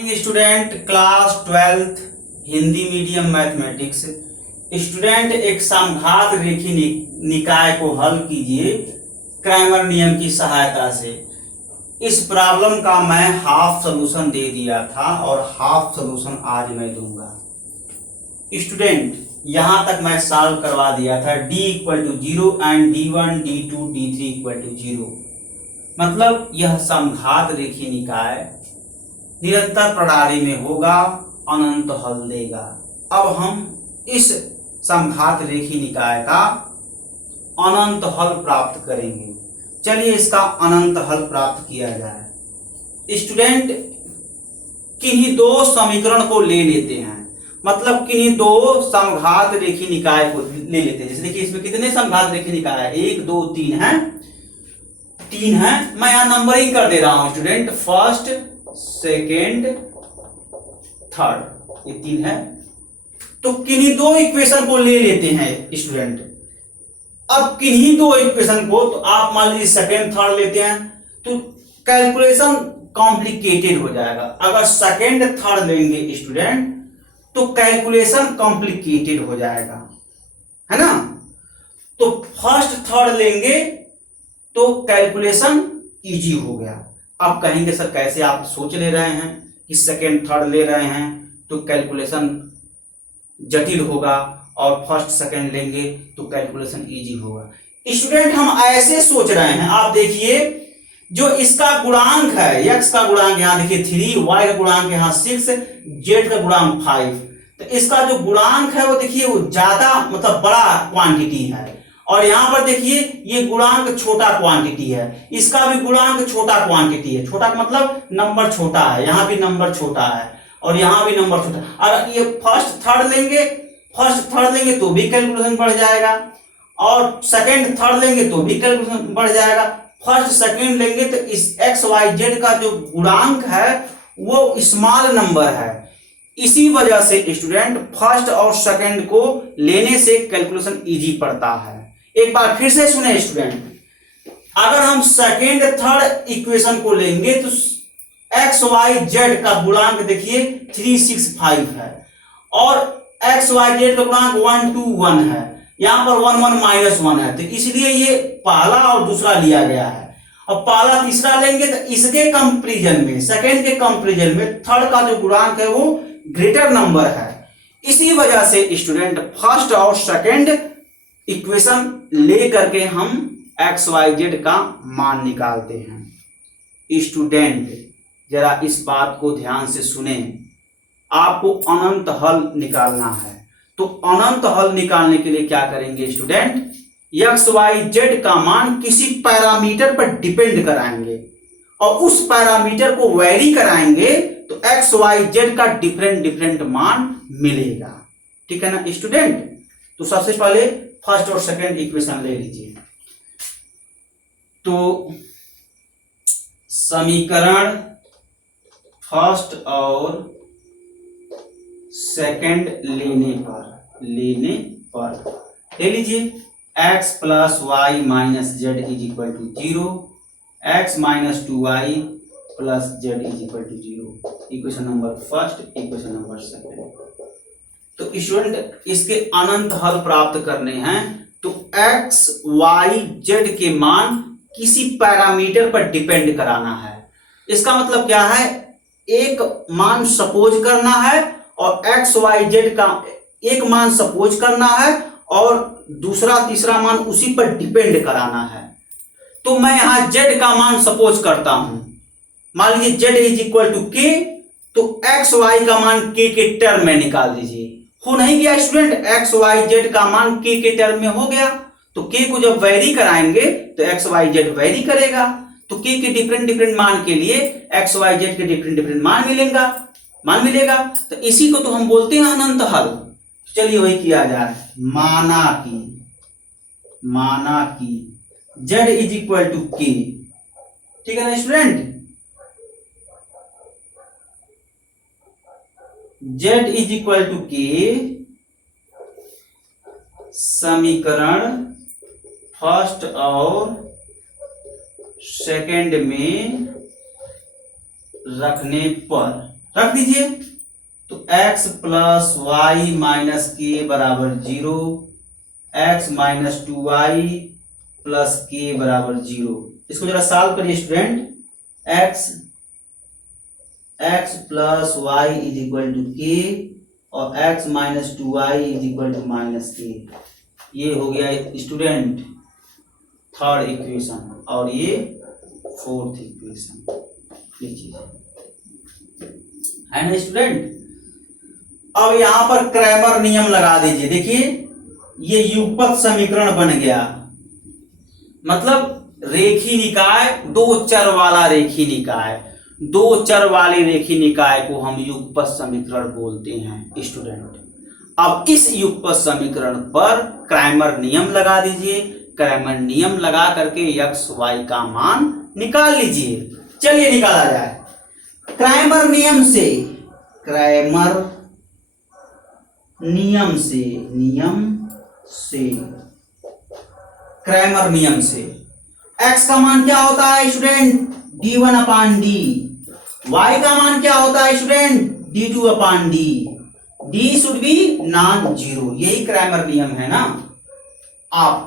Student class 12th Hindi medium mathematics. Student एक समघात रेखी निकाय को हल कीजिए क्रैमर नियम की सहायता से। इस प्रॉब्लम का मैं हाफ सॉल्यूशन दे दिया था और हाफ सॉल्यूशन आज मैं दूंगा। स्टूडेंट यहां तक मैं सॉल्व करवा दिया था d equal to 0 and d1 d2 d3 equal to 0। मतलब यह समघात रेखी निकाय निरंतर प्रणाली में होगा, अनंत हल देगा। अब हम इस समघात रेखी निकाय का अनंत हल प्राप्त करेंगे। चलिए इसका अनंत हल प्राप्त किया जाए। स्टूडेंट किन्हीं दो समीकरण को ले लेते हैं, मतलब किन्हीं दो समघात रेखी निकाय को ले लेते हैं। जैसे देखिए इसमें कितने समघात रेखी निकाय है, 1 2 3 है, 3 है। मैं यहां नंबरिंग कर दे रहा हूं स्टूडेंट, फर्स्ट सेकेंड थर्ड, ये 3 है। तो किन्हीं दो इक्वेशन को ले लेते हैं स्टूडेंट। अब किन्हीं दो इक्वेशन को, तो आप मान लीजिए सेकेंड थर्ड लेते हैं तो कैलकुलेशन कॉम्प्लिकेटेड हो जाएगा। अगर सेकेंड थर्ड लेंगे स्टूडेंट तो कैलकुलेशन कॉम्प्लिकेटेड हो जाएगा, है ना। तो फर्स्ट थर्ड लेंगे तो कैलकुलेशन इजी हो गया। आप कहेंगे सर कैसे, आप सोच ले रहे हैं कि सेकेंड थर्ड ले रहे हैं तो कैलकुलेशन जटिल होगा और फर्स्ट सेकेंड लेंगे तो कैलकुलेशन इजी होगा। स्टूडेंट हम ऐसे सोच रहे हैं, आप देखिए जो इसका गुणांक है, x का गुणांक यहां देखिए 3, y का गुणांक यहां 6, z का गुणांक 5। तो इसका जो गुणांक है वो देखिए वो ज्यादा मतलब बड़ा क्वांटिटी है, और यहां पर देखिए ये गुणांक छोटा क्वांटिटी है, इसका भी गुणांक छोटा क्वांटिटी है। छोटा मतलब नंबर छोटा है, यहां भी नंबर छोटा है और यहां भी नंबर छोटा। अगर ये फर्स्ट थर्ड लेंगे तो भी कैलकुलेशन बढ़ जाएगा, और सेकंड थर्ड लेंगे तो भी कैलकुलेशन बढ़ जाएगा। फर्स्ट सेकंड लेंगे तो इस एक्स वाई जेड का जो गुणांक है वो स्मॉल नंबर है। इसी वजह से स्टूडेंट फर्स्ट और सेकंड को लेने से कैलकुलेशन इजी पड़ता है। एक बार फिर से सुने स्टूडेंट, अगर हम सेकेंड थर्ड इक्वेशन को लेंगे तो एक्स वाई जेड का गुणांक देखिए 3 6 5 है, और एक्स वाई जेड का गुणांक 1 2 1 है, यहां पर 1 1 -1 है। तो इसलिए ये पहला और दूसरा लिया गया है। और पहला तीसरा लेंगे तो इसके कंपैरिजन में, सेकेंड के कंपैरिजन में थर्ड का जो गुणांक है वो ग्रेटर नंबर है। इसी वजह से स्टूडेंट फर्स्ट और सेकेंड इक्वेशन ले करके हम एक्स वाई जेड का मान निकालते हैं। स्टूडेंट जरा इस बात को ध्यान से सुने, आपको अनंत हल निकालना है। तो अनंत हल निकालने के लिए क्या करेंगे स्टूडेंट, एक्स वाई जेड का मान किसी पैरामीटर पर डिपेंड कराएंगे और उस पैरामीटर को वैरी कराएंगे तो एक्स वाई जेड का डिफरेंट मान मिलेगा। ठीक है ना स्टूडेंट। तो सबसे पहले फर्स्ट और सेकंड इक्वेशन ले लीजिए। तो समीकरण फर्स्ट और सेकंड लेने पर ले लीजिए, x plus y minus z is equal to 0, x minus 2y plus z is equal to 0। Equation number first, equation number second. तो स्टूडेंट इसके अनंत हल प्राप्त करने हैं तो x y z के मान किसी पैरामीटर पर डिपेंड कराना है। इसका मतलब क्या है, एक मान सपोज करना है और x y z का एक मान सपोज करना है और दूसरा तीसरा मान उसी पर डिपेंड कराना है। तो मैं यहां z का मान सपोज करता हूं, मान लीजिए z is equal to k, तो x y का मान k के टर्म में निकाल दीजिए। हो नहीं गया स्टूडेंट, एक्स वाई जेड का मान k के टर्म में हो गया। तो k को जब वैरी कराएंगे तो एक्स वाई जेड वैरी करेगा। तो k के डिफरेंट मान के लिए एक्स वाई जेड के डिफरेंट मान मिलेगा। तो इसी को तो हम बोलते हैं अनंत हल। चलिए वही किया जाए। माना कि z is equal to k, ठीक है ना student. z is equal to k, समीकरण फर्स्ट और सेकंड में रखने पर रख दीजिए। तो x प्लस वाई माइनस के बराबर 0, x माइनस 2y प्लस के बराबर 0। इसको जरा सॉल्व करिए student. x plus y is equal to k और x minus 2y is equal to minus k. ये हो गया स्टूडेंट थर्ड इक्वेशन और ये फोर्थ इक्वेशन। ये चीज है ना स्टूडेंट। अब यहां पर क्रैमर नियम लगा दीजिए। देखिए ये युगपत समीकरण बन गया, मतलब रेखी निकाय, दो चर वाला रेखी निकाय, दो चर वाले रेखी निकाय को हम युगपत समीकरण बोलते हैं स्टूडेंट। अब इस युगपत समीकरण पर क्रैमर नियम लगा दीजिए। क्रैमर नियम लगा करके x y का मान निकाल लीजिए। चलिए निकाला जाए। क्रैमर नियम से, क्रैमर नियम से, क्रैमर नियम से x का मान क्या होता है स्टूडेंट? d1 अपान डी। y का मान क्या होता है student? d2 upon D. d should be non zero. यही क्रैमर नियम है ना। आप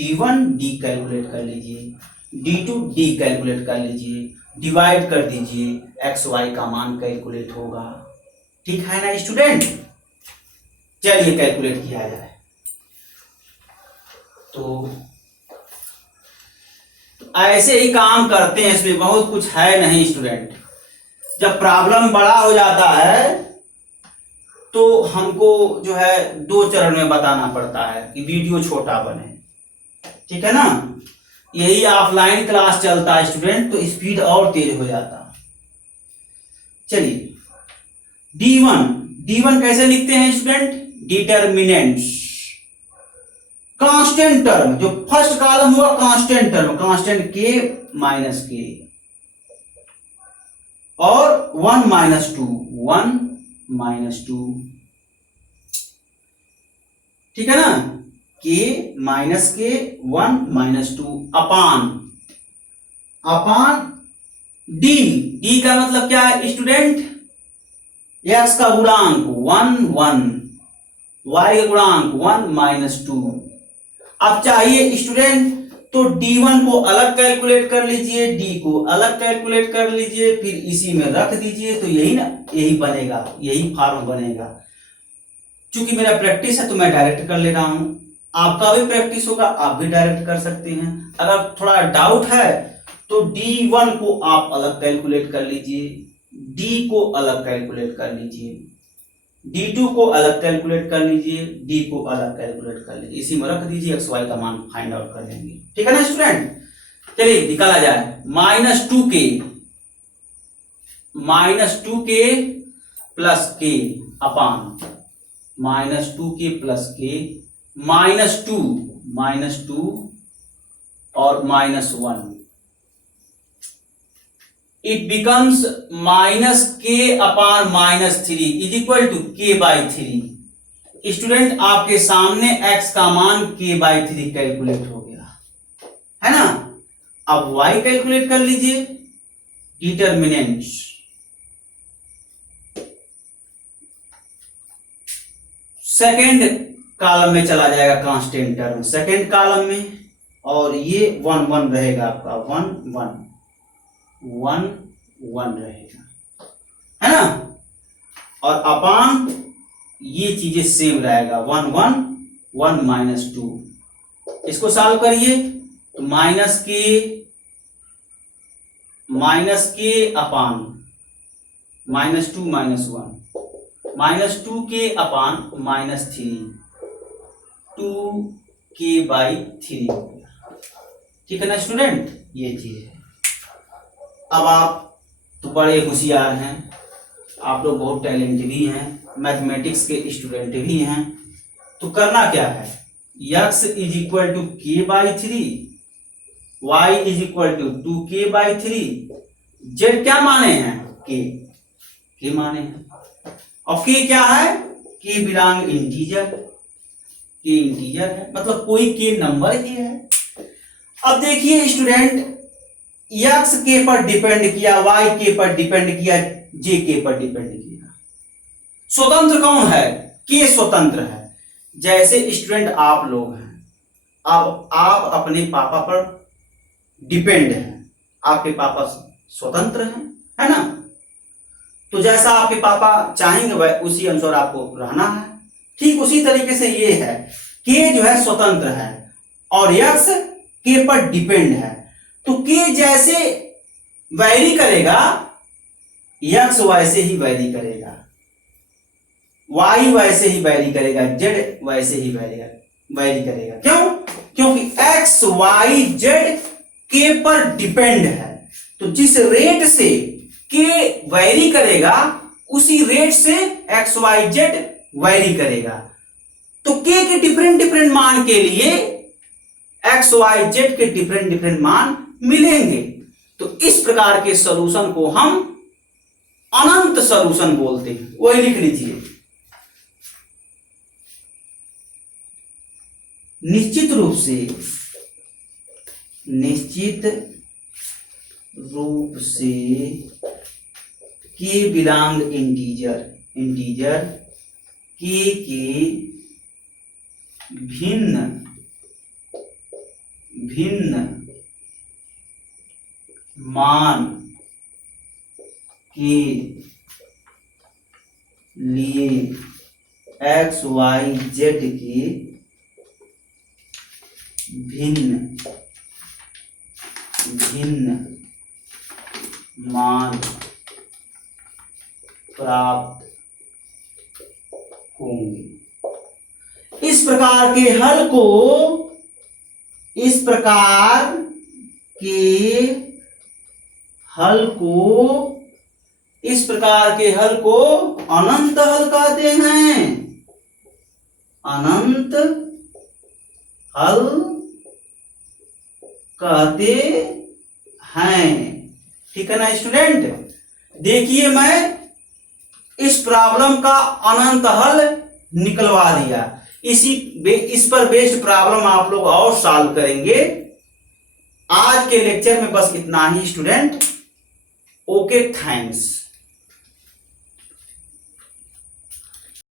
d1 d कैलकुलेट कर लीजिए, d2 d कैलकुलेट कर लीजिए, डिवाइड कर दीजिए, x y का मान कैलकुलेट होगा। ठीक है ना स्टूडेंट। चलिए कैलकुलेट किया जाए। तो ऐसे ही काम करते हैं, इसमें बहुत कुछ है नहीं स्टूडेंट। जब प्रॉब्लम बड़ा हो जाता है तो हमको जो है दो चरण में बताना पड़ता है कि वीडियो छोटा बने। ठीक है ना। यही ऑफलाइन क्लास चलता है स्टूडेंट तो स्पीड और तेज हो जाता। चलिए D1 कैसे लिखते हैं स्टूडेंट? डिटर्मिनेंट्स, कांस्टेंट टर्म, जो फर्स्ट कॉलम हुआ कांस्टेंट टर्म, कांस्टेंट के माइनस के और 1 माइनस टू। ठीक है ना। के माइनस के 1 माइनस टू अपान डी का मतलब क्या है स्टूडेंट? x का गुणांक 1 y का गुणांक 1 माइनस टू। अब चाहिए स्टूडेंट तो d1 को अलग कैलकुलेट कर लीजिए, d को अलग कैलकुलेट कर लीजिए, फिर इसी में रख दीजिए। तो यही ना, यही बनेगा, यही फॉर्म बनेगा। चूंकि मेरा प्रैक्टिस है तो मैं डायरेक्ट कर ले रहा हूं। आपका भी प्रैक्टिस होगा, आप भी डायरेक्ट कर सकते हैं। अगर थोड़ा डाउट है तो d1 को आप अलग कैलकुलेट कर लीजिए, d को अलग कैलकुलेट कर लीजिए, d2 को अलग कैलकुलेट कर लीजिए, d को अलग कैलकुलेट कर लीजिए। इसी में रख दीजिए, x y का मान फाइंड आउट कर लेंगे। ठीक है ना स्टूडेंट। चलिए निकाला जाए। माइनस टू के प्लस के अपान -2k प्लस के -2 और -1। It becomes -k upon -3 is equal to k/3। Student आपके सामने x का मान k/3 कैलकुलेट हो गया है ना। अब y कैलकुलेट कर लीजिए। डिटर्मिनेंट्स, सेकेंड कॉलम में चला जाएगा कांस्टेंट टर्म, सेकेंड कॉलम में, और ये 1 1 रहेगा आपका, 1 1 रहेगा है ना। और अपान ये चीजें सेम रहेगा, 1 1 -2। इसको सॉल्व करिए तो -k अपान -2 -1 -2k अपान -3 2k/3 हो गया। ठीक है ना स्टूडेंट। ये चीज है। अब आप तो बड़े होशियार हैं, आप लोग बहुत टैलेंटेड भी हैं, मैथमेटिक्स के स्टूडेंट भी हैं। तो करना क्या है, x is equal to k/3, y is equal to 2k/3, z क्या माने हैं? k माने हैं। और k क्या है? k belong integer, k integer है, मतलब कोई k नंबर ही है। अब देखिए स्टूडेंट, x k पर डिपेंड किया, y k पर डिपेंड किया, जे के पर डिपेंड किया। स्वतंत्र कौन है? के स्वतंत्र है। जैसे स्टूडेंट आप लोग हैं, अब आप अपने पापा पर डिपेंड हैं, आपके पापा स्वतंत्र हैं, है ना? तो जैसा आपके पापा चाहेंगे वह उसी अनुसार आपको रहना है। ठीक उसी तरीके से ये है, के जो है स्वतंत्र है और यक्स के पर डिपेंड है। तो के जैसे वैरी करेगा, यक्स वैसे ही वैरी करेगा, वाई वैसे ही वैरी करेगा, जेड वैसे ही वैरी करेगा। क्यों? क्योंकि एक्स वाई जेड के पर डिपेंड है। तो जिस रेट से के वैरी करेगा उसी रेट से एक्स वाई जेड वैरी करेगा। तो के डिफरेंट डिफरेंट मान के लिए एक्स वाई जेड के डिफरेंट डिफरेंट मान मिलेंगे। तो इस प्रकार के सॉल्यूशन को हम अनंत सॉल्यूशन बोलते हैं। वही लिख लीजिए। निश्चित रूप से के बिलोंग इंटीजर के भिन्न मान के लिए एक्स वाई जेड के भिन्न मान प्राप्त होंगे। इस प्रकार के हल को अनंत हल कहते हैं। अनंत हल कहते हैं। ठीक है ना स्टूडेंट? देखिए मैं इस प्रॉब्लम का अनंत हल निकलवा दिया। इस पर बेस्ड प्रॉब्लम आप लोग और सॉल्व करेंगे। आज के लेक्चर में बस इतना ही स्टूडेंट। Okay, thanks.